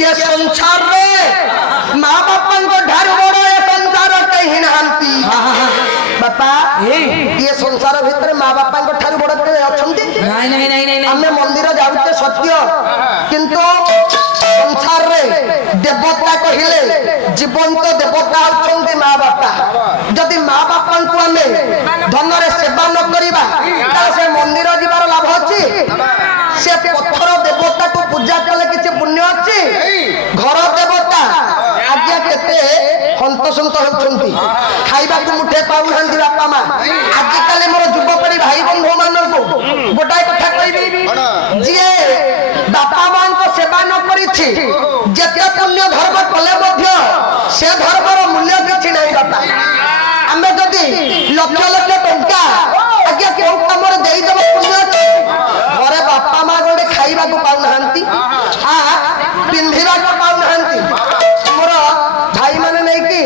ये संसार रे माँ बापा को ढार बड़ो ये संसार कहीं नहांती बापा ये संसार भीतर माँ बापा को ठार बड़ के अछंती नहीं हमें मंदिर जाउते सत्य किंतु संसार रे देवता कहिले जीवंत देवता होचंती माँ बापा जदि माँ बापा को हमें धन रे सेवा न करिबा ता से मंदिर जीवार लाभ अछि से पत्थर देवता को पूजा कले किछि पुण्य अछि घर देवता आज्ञा केते हंतसंत होचंती खाइबा को मुठे पाउ हंदी बापा मां आज काले मोर युवपीढ़ी भाई बंधु मानन को गोटाय कथा कहबी जे बापा मां को सेवा न करिछि जते पुण्य धर्म कले मध्य से धर्मर मूल्य किछि नै बापा हमें जदि लक्ष लक्ष टंका आज्ञा केउ कमर देई देब पुण्य घरे बापा मां गोटे खाइबा को पाउ नहंती आ पिंधिबा को पाउ नहंती मोर भाई माने नै कि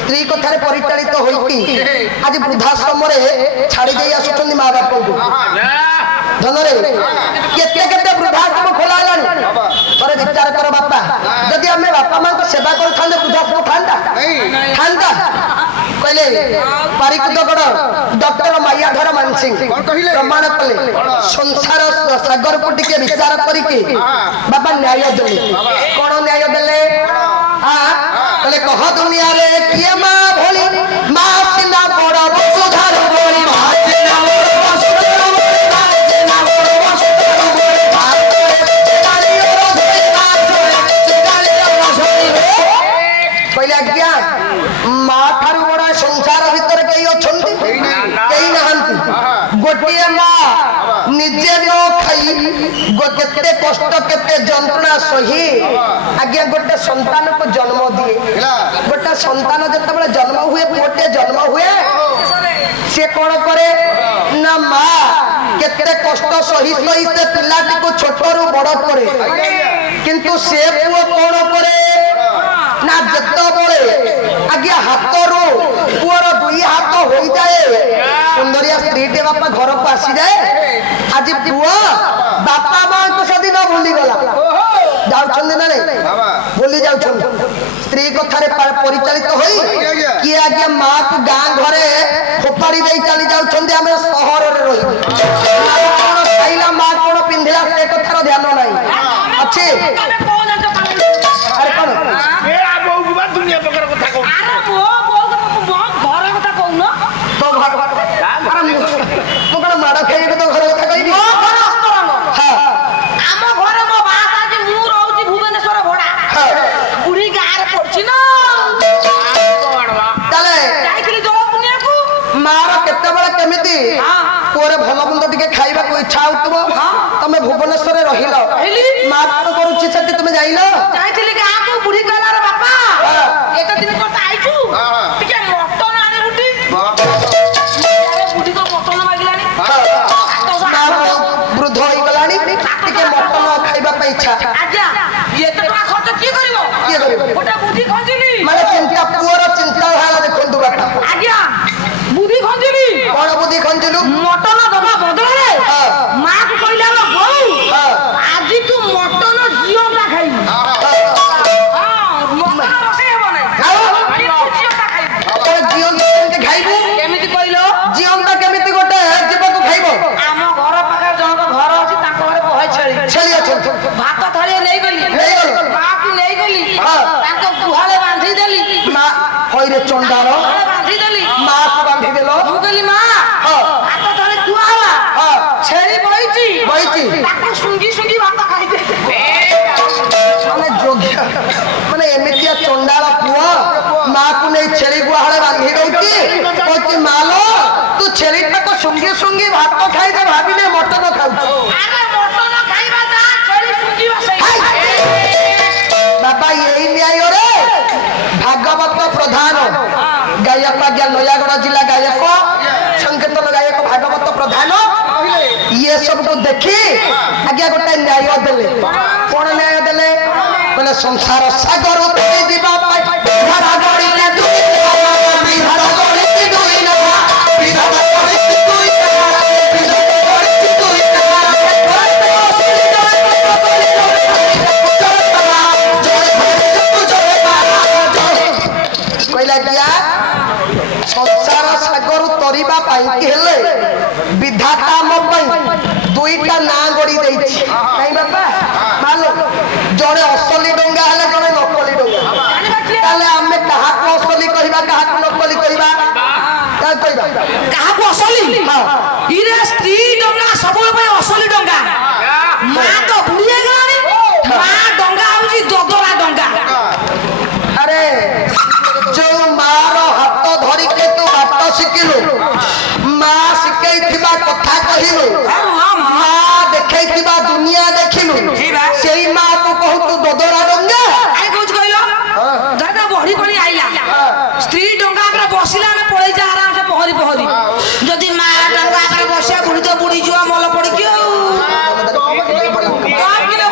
स्त्री कथारे परिचालित होइकी आज वृद्धाश्रम रे छाड़ी देई आसुचंदी मां बाप को धनरे केते केते वृद्धाश्रम खोलालानी तोरे विचार कर बापा जदि हमें बापा मां को सेवा कर थांदे वृद्धाश्रम थांदा कहले पारिकुदगड़ डॉक्टर मायाधर मानसिंह प्रमाण कले संसार सागर को टिके विचार करिके बाबा न्याय देले कोन न्याय देले हां कहले कह दुनिया रे किए मां भोली मां सिना बड़ वसुधार बोली मां सिना बड़ वसुधार बोली मां सिना बड़ वसुधार बोली पहले आज्ञा मां थारु बड़ा संसार भीतर कई अछंती कई नहंती गोटिए मां निजे न खाई केते कष्ट केते जंत्रणा सही आज्ञा गोटे संतान को जन्म दिए गोटे संतान जते बळे जन्म हुए पोटे जन्म हुए से कोन करे ना मां केते कष्ट सही सही से पिलाटी को छोटरू बड़ करे किंतु से पुओ कोन करे ना जत्तो बळे आज्ञा हाथरो पुअर दुई हाथ होई जाए सुंदरिया स्त्री टे बापा घर को आसी जाए आज पुआ बापा मां को सदी न भूली गला जाउछन ना रे भूली जाउछन स्त्री कथारे परिचालित होई कि आज्ञा मां को गां घरे फोपाड़ी देई चली जाउछन हमें शहर रे रही कोन खाइला मां कोन पिंधिला से कथार ध्यान नाही अच्छे अरे कोन मेरा बहु बुआ दुनिया बकर कथा को अरे वो घर कथा कहू न तो घर अरे तो कोन माडा खाई के तो घर कथा कहबी ओ घर अस्तरन हां हम घरे मो बास आज मु रहउची भुवनेश्वर भोडा हां बुढ़ी गां रे पड़ची न चले जाईकरी जो पुण्य को मार केते बळे केमिति हां तोरे भलो बंद टिके खाइबा को इच्छा होतबो तमे भुवनेश्वर रे रहिलो मां को करूची सेति तमे जाइलो जाईथिली गां को बुढ़ी कहला रे बापा एक दिन को आइछु टिके मटन आने रुटी अरे बुढ़ी को मटन मागिलानी वृद्ध होई गलानी टिके मटन खाइबा पे इच्छा आज्ञा ये तो खर्च की करिवो गोटा बुद्धि खंजिली माने चिंता पुअर चिंता होला देखंतु बापा आज्ञा बुद्धि खंजिली कोन बुद्धि खंजिलु मटन दबा बदल रे मां को कहला लो बहू आज तू मटन जियोटा खाइबी हां मटन रसे हेबो नै खाओ जियोटा खाइबी तो जियोटा केमिति खाइबू केमिति कहलो जियोटा केमिति गोटे जीव को खाइबो हम घर पाखा जणक घर अछि ताको घरे बहै छेली अछि भात थाली नै गली मां की नै गली ताको गुहाले बांधी देली मां होई रे चंडाल बांधी देली मां को बांधी देलो मु गली मां भात थाली तुआ हला छेली बहिची ताको सुंगी सुंगी भात खाइ दे माने जोग्य माने एमितिया चंडाल पुआ मां को नै छेली गुहाले बांधी दउची कोची मालो तू छेली ताको सुंगी सुंगी भात खाइ दे भाबिले मटन खाउ अरे मटन खाइबा जा छेली सुंगी बसै बाबा यही न्याय रे भागवत प्रधान गायक आज्ञा नयागढ़ जिला गायक संकीर्तन गायक भागवत प्रधान ये सब को देखी आज्ञा गोटे न्याय देले कौन न्याय देले बोले संसार सागर उतरी दिबा धारा गड़िले दुई धारा गड़िले दुई ना धारा गड़िले दुई ना କହିଲା କିଆ ସଂସାର ସାଗର ତରିବା ପାଇଁ କି ହେଲେ ବିଧାତା ଆମ ପାଇଁ ଦୁଇଟା ନାଁ ଗড়ି ଦେଇଛି କାଇଁ ବାପା ମାଲୋ ଜଣେ ଅସଲି ଡଙ୍ଗା ହେଲେ ଜଣେ ନକଲି ଡଙ୍ଗା ତାହେଲେ ଆମେ କାହାକୁ ଅସଲି କହିବା କାହାକୁ ନକଲି କହିବା କହିବା କାହାକୁ ଅସଲି ଇରେ ସ୍ତ୍ରୀ ଡଙ୍ଗା ସବୁବେଳେ ପାଇଁ ଅସଲି ଡଙ୍ଗା ମା ତ ବୁଢୀ ହେଇଗଲାଣି ମା ଡଙ୍ଗା ହଉଛି ଦଦରା ଡଙ୍ଗା ଆରେ ଯୋଉ ମାର ହାତ ଧରିକି ତୁ ବାଟ ଶିଖିଲୁ ମା ଶିଖେଇଥିବା କଥା କହିଲୁ ମା ଦେଖେଇଥିବା ଦୁନିଆ ଦେଖିଲୁ ସେଇ ମା ତୁ କହୁଛୁ ଦଦରା ଡଙ୍ଗା କହୁଛୁ କହିଲ ଦାଦା ବଢି ପଡି ଆଇଲା ସ୍ତ୍ରୀ ଡଙ୍ଗା ଉପରେ ବସିଲା ଆମେ ପଳେଇ ଯା ଆରାମ ସେ ପହଁରି ପହଁରି ଯଦି ମା ଡଙ୍ଗା ଉପରେ ବସିବା ବୁଢୀ ତ ବୁଢୀ ଯିବ ମଲ ପଡିକି ଆଉ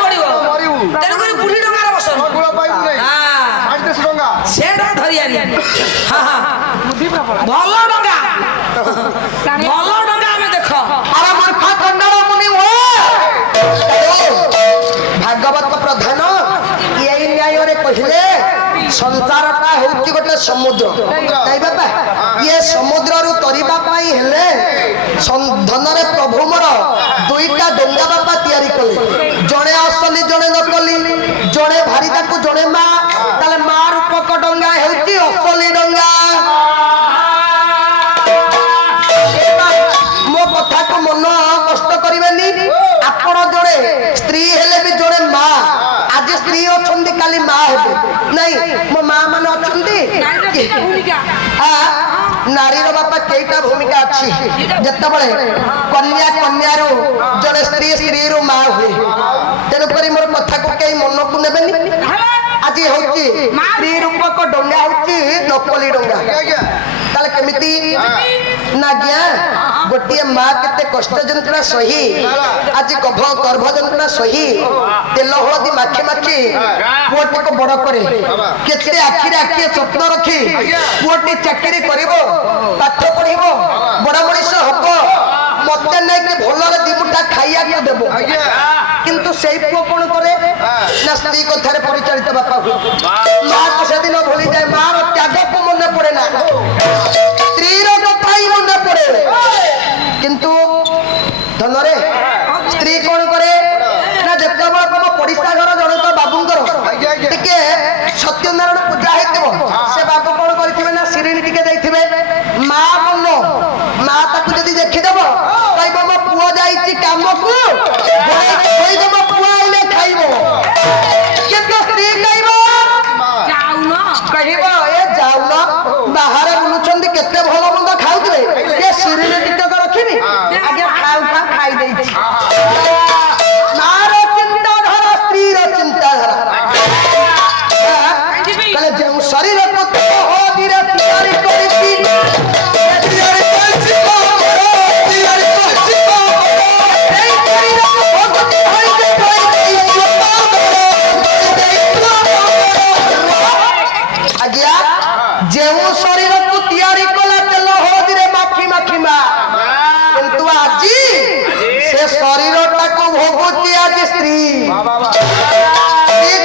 ପଡିବ ତେଣୁକରି ବୁଢୀ ଡଙ୍ଗାରେ ବସ ସେ ଡଙ୍ଗା ଧରି ଆଣି ଭଲ ଡଙ୍ଗା ଭଲ ଡଙ୍ଗା ଆମେ ଦେଖ ଆରେ ମୂର୍ଖ ଖଣ୍ଡଳ ମୁନି ଭାଗବତ ପ୍ରଧାନ ଏଇ ନ୍ୟାୟରେ କହିଲେ ସଂସାରଟା ହେଉଛି ଗୋଟେ ସମୁଦ୍ର ନାଇଁ ବାପା ଇଏ ସମୁଦ୍ରରୁ ତରିବା ପାଇଁ ହେଲେ ଧନରେ ପ୍ରଭୁ ମୋର ଦୁଇଟା ଡଙ୍ଗା ବାପା ତିଆରି କଲେ ଜଣେ ଅସଲି ଜଣେ ନକଲି ଜଣେ ଭାରି ତାକୁ ଜଣେ ମା ତାହେଲେ ମା ରୂପକ ଡଙ୍ଗା ହେଉଛି ଅସଲି ଡଙ୍ଗା ମୋ କଥାକୁ ମନ କଷ୍ଟ କରିବେନି ଆପଣ ଜଣେ ସ୍ତ୍ରୀ ହେଲେ ବି ଜଣେ ମା ଆଜି ସ୍ତ୍ରୀ ଅଛନ୍ତି କାଲି ମା ହେବେ ନାଇଁ ମୋ ମା ମାନେ ଅଛନ୍ତି ନାରୀର ବାପା କେଇଟା ଭୂମିକା ଅଛି ଯେତେବେଳେ କନ୍ୟାରୁ ଜଣେ ସ୍ତ୍ରୀ ସ୍ତ୍ରୀରୁ ମା ହୁଏ ତେଣୁକରି ମୋର କଥାକୁ କେହି ମନକୁ ନେବେନି ଆଜି ହଉଛି ସ୍ତ୍ରୀ ରୂପକ ଡଙ୍ଗା ହଉଛି ନକଲି ଡଙ୍ଗା ତାହେଲେ କେମିତି ନା ଆଜ୍ଞା ଗୋଟିଏ ମା କେତେ କଷ୍ଟ ଯନ୍ତ୍ରଣା ସହି ଆଜି ଗର୍ଭ ଯନ୍ତ୍ରଣା ସହି ତେଲ ହଳଦୀ ମାଖି ମାଖି ପୁଅଟିକୁ ବଡ କରେ କେତେ ଆଖିରେ ଆଖିଏ ସ୍ୱପ୍ନ ରଖି ପୁଅଟି ଚାକିରି କରିବ ପାଠ ପଢିବ ବଡ ମଣିଷ ହବ ମତେ ନେଇକି ଭଲରେ ଦି ମୁଠା ଖାଇବାକୁ ଦେବ କିନ୍ତୁ ସେଇ ପୁଅ କଣ କରେ ନା ସ୍ତ୍ରୀ କଥାରେ ପରିଚାଳିତ ବାପା ହୁଏ ମାକୁ ସେଦିନ ଭୁଲିଯାଏ ମାର ତ୍ୟାଗକୁ ମନେ ପଡେ ନା ସ୍ତ୍ରୀର କଥା ହିଁ ମନେ ପଡେ କିନ୍ତୁ ଧନରେ ସ୍ତ୍ରୀ କଣ କରେ ନା ଯେତେବେଳେ ତମ ପଡିଶା ଘର ଜଣେ ତ ବାବୁଙ୍କର ଟିକେ ସତ୍ୟନାରାୟଣ ପୂଜା ହେଇଥିବ ସେ ବାବୁ କଣ କରିଥିବେ ନା ଶିରିଣୀ ଟିକେ ଦେଇଥିବେ ମା ମନ ମା ତାକୁ ଯଦି ଦେଖିଦେବ କହିବ ମୋ ପୁଅ ଯାଇଛି କାମକୁ କହିଦେବ ପୁଅ ଆଇଲେ ଖାଇବ କିନ୍ତୁ ସ୍ତ୍ରୀ କହିବ ଏ ଯାଉନ ବାହାରେ ବୁଲୁଛନ୍ତି କେତେ ଭଲ ମନ୍ଦ ଖାଉଥିବେ ଏ ଶିରିଣୀ ଟିକକ ରଖିବି ଆଜ୍ଞା ଖାଇ ଦେଇଛି ମାର ଚିନ୍ତାଧାରା ସ୍ତ୍ରୀର ଚିନ୍ତାଧାରା କହିଲେ ଯେଉଁ ଶରୀରକୁ ହଳଦୀରେ ତିଆରି କରିଛି ଆଜ୍ଞା ଯେଉଁ ଶରୀରକୁ ତିଆରି କଲା ତେଲ ହଳଦୀରେ ମାଖି ମାଖି ମା କିନ୍ତୁ ଆଜି ସେ ଶରୀରଟାକୁ ଭୋଗୁଛି ଆଜି ସ୍ତ୍ରୀ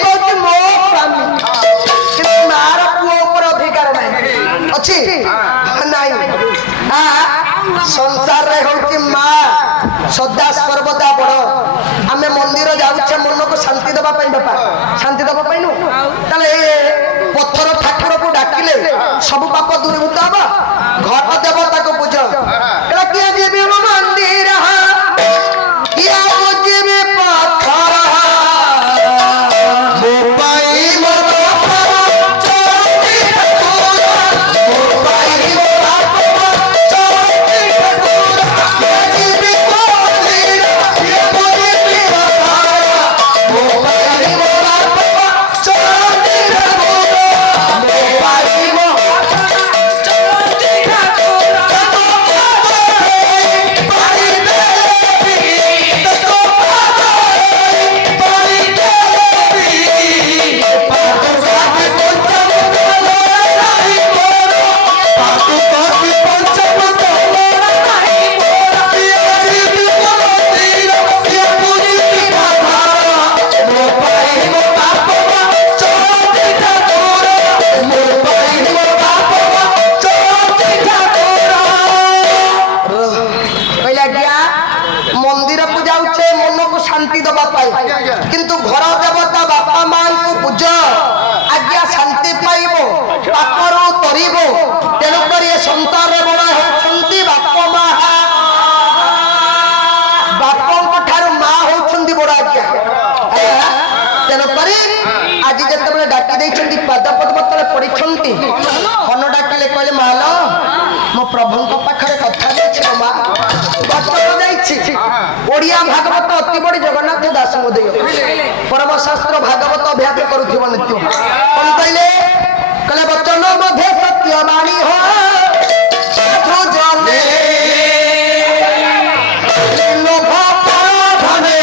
କହୁଛି ମୋ ସ୍ୱାମୀ କିନ୍ତୁ ମାର ପୁଅ ଉପରେ ଅଧିକାର ନାହିଁ ଅଛି ନାଇଁ ସଂସାରରେ ହଉଛି ମା ସଦା ସର୍ବଦା ବଡ ଆମେ ମନ୍ଦିର ଯାଉଛେ ମନକୁ ଶାନ୍ତି ଦେବା ପାଇଁ ବାପା ଶାନ୍ତି ଦେବା ପାଇଁ ନୁ ତାହେଲେ ପଥର ଠାକୁରକୁ ଡାକିଲେ ସବୁ ପାପ ଦୂରୀଭୂତ ହବ ଘଟ ଦେବତାକୁ ପୂଜ କିଏ ଯିବି ମନ୍ଦିର କିଏ ବୁଝିବି ପଥର ଆଜି ଯେତେବେଳେ ଡାକି ଦେଇଛନ୍ତି ପାଦ ପଦ୍ମ ତଳେ ପଡ଼ିଛନ୍ତି ହନ ଡାକିଲେ କହିଲେ ମାଲ ମୋ ପ୍ରଭୁଙ୍କ ପାଖରେ କଥା ଅଛି ମା ବଚନ ଯାଇଛି ଓଡ଼ିଆ ଭାଗବତ ଅତି ବଡ଼ି ଜଗନ୍ନାଥ ଦାସ ମୋଦୟ ପରମ ଶାସ୍ତ୍ର ଭାଗବତ ଅଭ୍ୟାସ କରୁଥିବ ନିତ୍ୟ କଣ କହିଲେ କହିଲେ ବଚନ ମଧ୍ୟ ସତ୍ୟ ବାଣୀ ହୋ ସାଧୁ ଜନେ ଲୋଭ ପର ଧନେ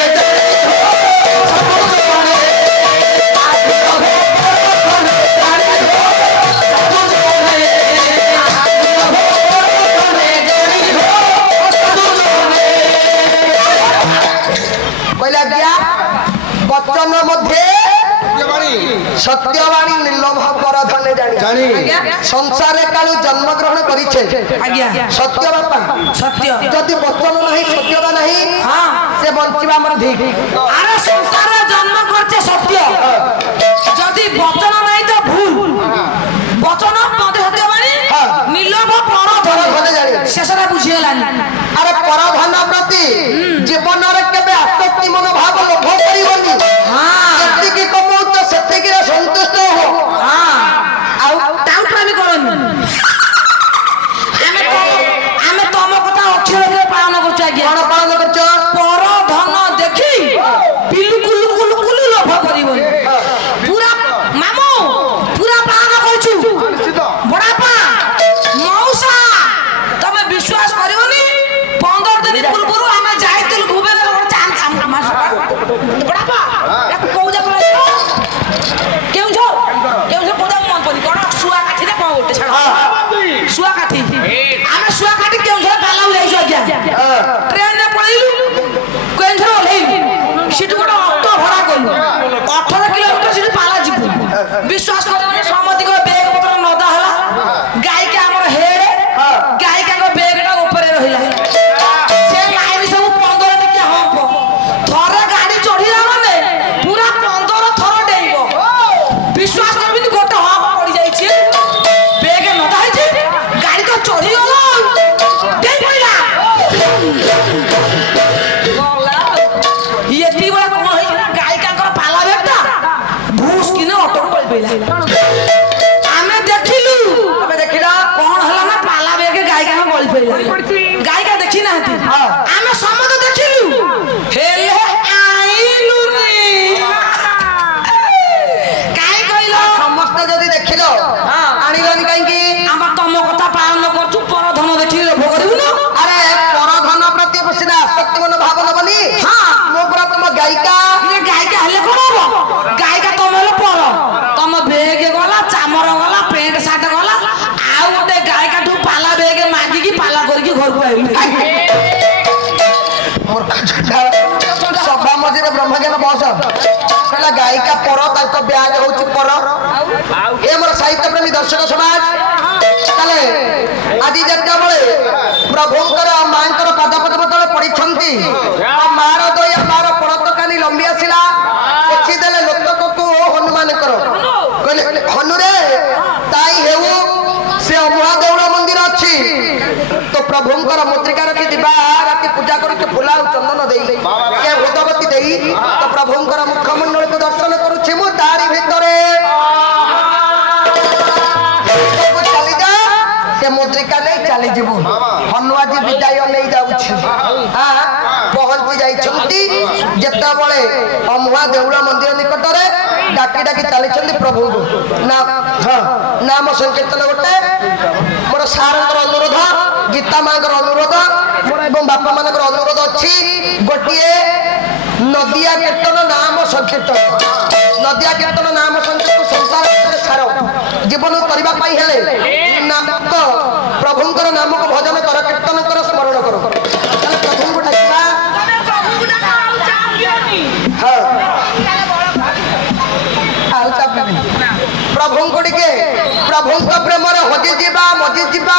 বচন মধ্যে সত্যবাণী নির্লোভ পরধনে জানি সংসারে কালু জন্মগ্রহণ করিছে সত্য বাপা সত্য যদি বচন নাই সত্যতা নাই সে বঞ্চিবা আমার ঠিক আরে সংসারে জন্ম করছে সত্য যদি বচন নাই তো ভুল বচন মধ্যে সত্যবাণী নির্লোভ পরধনে জানি শেষটা বুঝিলানি আরে পরধন প্রতি জীবনের কেবে আসক্তি মনোভাব লোভ করিবনি যেতিকি কমৌছ সেতিকিরে সন্তুষ্ট হো ଆଉ ଟାଉଟରାମି କରନି ଆମେ ତମ କଥା ଅକ୍ଷର ଅକ୍ଷର ପାଳନ କରୁଛୁ ଆଜ୍ଞା କଣ ପାଳନ କରୁଛ ପର ଧନ ଦେଖି ବିଲକୁଲ କୁଲକୁଲ ଲୋଭ କରିବନି ପୁରା ମାମୁ ପୁରା ପାଳନ କରୁଛୁ ବଡାପା ମଉସା ତମେ ବିଶ୍ୱାସ କରିବନି 15 ଦିନ ପୂର୍ବରୁ ଆମେ ଯାଇଥିଲୁ ଭୁବନେଶ୍ୱର ବଡାପା ୟାକୁ କୋଉ ଜାଗା କେଉଁଝର କୋଉ ଜାଗା ମନ ପଡି କଣ ଶୁଆ କାଠି ନା କଣ ଗୋଟେ ଛାଡ ଶୁଆ କାଠି ଆମେ ଶୁଆ କାଠି କେଉଁଝର ପାଲା ଉଡେଇଛୁ ଆଜ୍ଞା ଟ୍ରେନରେ ପଳେଇଲୁ କେଉଁଝର ଓହ୍ଲେଇଲୁ ସେଠୁ ଗୋଟେ ଅଟୋ ଭଡା କଲୁ 18 କିଲୋମିଟର ସେଠୁ ପାଲା ଯିବୁ ବିଶ୍ୱାସ କରିବନି ସମସ୍ତିଙ୍କ ବେଗ ପତ୍ର ନଦା ହେଲା ଗାଈକା ଆମର ହେଡ ଗାଈକାଙ୍କ ବେଗଟା ଉପରେ ରହିଲା ସେ ଲାଇନ ସବୁ 15 ଟିକିଆ ହମ୍ପ ଥରେ ଗାଡି ଚଢିଲା ମାନେ ପୁରା 15 ଥର ଡେଇବ ବିଶ୍ୱାସ କରିବିନି ଗୋଟେ ହମ୍ପ ପଡି ଯାଇଛି ବେଗ ନଦା ହେଇଛି ଗାଡି ତ ଚଢିଗଲା ଡେଇ ପଇଲା ଏତିକି ବେଳେ କଣ ହେଇଛି ନା ଗାଈକାଙ୍କର ପାଲା ବେଗଟା ଭୁସ୍ କିନା ଅଟୋକୁ ପଳେଇ ପଇଲା ଆମେ ଦେଖିଲୁ ଦେଖିଲ କଣ ହେଲା ନା ପାଲା ବେଗ ଗାଈକା ଗଳି ପଇଲା ଗାଈକା ଦେଖି ନାହାନ୍ତି ଆମେ ସମସ୍ତେ ଦେଖିଲୁ ହେଲେ ଆଇଲୁନି କାଇଁ କହିଲ ସମସ୍ତେ ଯଦି ଦେଖିଲ ଆଣିଲନି କାହିଁକି ଆମ ତମ କଥା ପାଳନ କରୁଛୁ ପର ଧନ ଦେଖିକି ଲୋଭ କରିବୁନୁ ଆରେ ପରଧନ ପ୍ରତି ସିନା ଆସକ୍ତି ମନୋଭାବ ନବନି ମୁଁ ପୁରା ତମ ଗାୟିକା ଗାଈକା ହେଲେ କଣ ହବ ଗାଈକା ତମ ହେଲେ ପର ତମ ବେଗ ଗଲା ଚାମର ଗଲା ପ୍ୟାଣ୍ଟ ସାର୍ଟ ଗଲା ଆଉ ଗୋଟେ ଗାଈକାଠୁ ପାଲା ବେଗ ମାଗିକି ପାଲା କରିକି ଘରକୁ ଆଇଲୁ ସଭା ମଝିରେ ବ୍ରହ୍ମଜ୍ଞାନ ବସ କହିଲା ଗାୟିକା ପର ତାଙ୍କ ବ୍ୟାଗ ହଉଛି ପର ଏ ମୋର ସାହିତ୍ୟ ପ୍ରେମୀ ଦର୍ଶକ ସମାଜ ତାହେଲେ ଆଜି ଯେତେବେଳେ ପ୍ରଭୁଙ୍କର ମାଙ୍କର ପାଦ ପଦ୍ମ ତଳେ ପଡ଼ିଛନ୍ତି ମାର ଦୟା ମାର ପରତକାନି ଲମ୍ବି ଆସିଲା ଦେଖିଦେଲେ ଲୋକକୁ ହନୁମାନଙ୍କର କହିଲେ ହନୁରେ ତାଇ ହେଉ ସେ ଅମୁହା ଦେଉଳ ମନ୍ଦିର ଅଛି ତ ପ୍ରଭୁଙ୍କର ମୁଦ୍ରିକା ରଖି ଦିବା ରାତି ପୂଜା କରୁଛୁ ଫୁଲ ଆଉ ଚନ୍ଦନ ଦେଇ ଏ ଭୂତବତୀ ଦେଇ ତ ପ୍ରଭୁଙ୍କର ମୁଖମଣ୍ଡଳକୁ ଦର୍ଶନ କରୁଛି ମୁଁ ତାରି ଭିତରେ ଚାଲିଯା ସେ ମୁଦ୍ରିକା ନେଇ ଚାଲିଯିବୁ ହନୁ ଆଜି ବିଦାୟ ନେଇ ଯାଉଛି ପହଞ୍ଚି ଯାଇଛନ୍ତି ଯେତେବେଳେ ଅମୁହା ଦେଉଳ ମନ୍ଦିର ନିକଟରେ ଡାକି ଡାକି ଚାଲିଛନ୍ତି ପ୍ରଭୁଙ୍କୁ ନାମ ସଂକୀର୍ତ୍ତନ ଗୋଟେ ମୋର ସାରଙ୍କର ଅନୁରୋଧ ଗୀତା ମାଙ୍କର ଅନୁରୋଧ ଏବଂ ବାପା ମାନଙ୍କର ଅନୁରୋଧ ଅଛି ଗୋଟିଏ ନଦିଆ କୀର୍ତ୍ତନ ନାମ ସଂକୀର୍ତ୍ତନ ନଦିଆ କୀର୍ତ୍ତନ ନାମ ସଂକୀର୍ତ୍ତନ ସଂସାର ସାର ଜୀବନ କରିବା ପାଇଁ ହେଲେ ପ୍ରଭୁଙ୍କର ନାମକୁ ଭଜନ କର କୀର୍ତ୍ତନ କର ସ୍ମରଣ କର ପ୍ରଭୁଙ୍କୁ ଡାକିବା ପ୍ରଭୁଙ୍କୁ ଟିକେ ପ୍ରଭୁଙ୍କ ପ୍ରେମରେ ହଜିଯିବା ମଜିଯିବା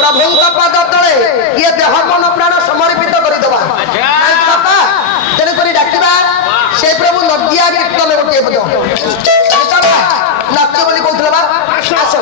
ପ୍ରଭୁଙ୍କ ପାଦ ତଳେ ଇଏ ଦେହ ମନ ପ୍ରାଣ ସମର୍ପିତ କରିଦେବା ତେଣୁକରି ଡାକିବା ସେ ପ୍ରଭୁ ନଦିଆ କୀର୍ତ୍ତନ ଗୋଟିଏ ନାଚ ବୋଲି କହୁଥିଲା ବା ଆସ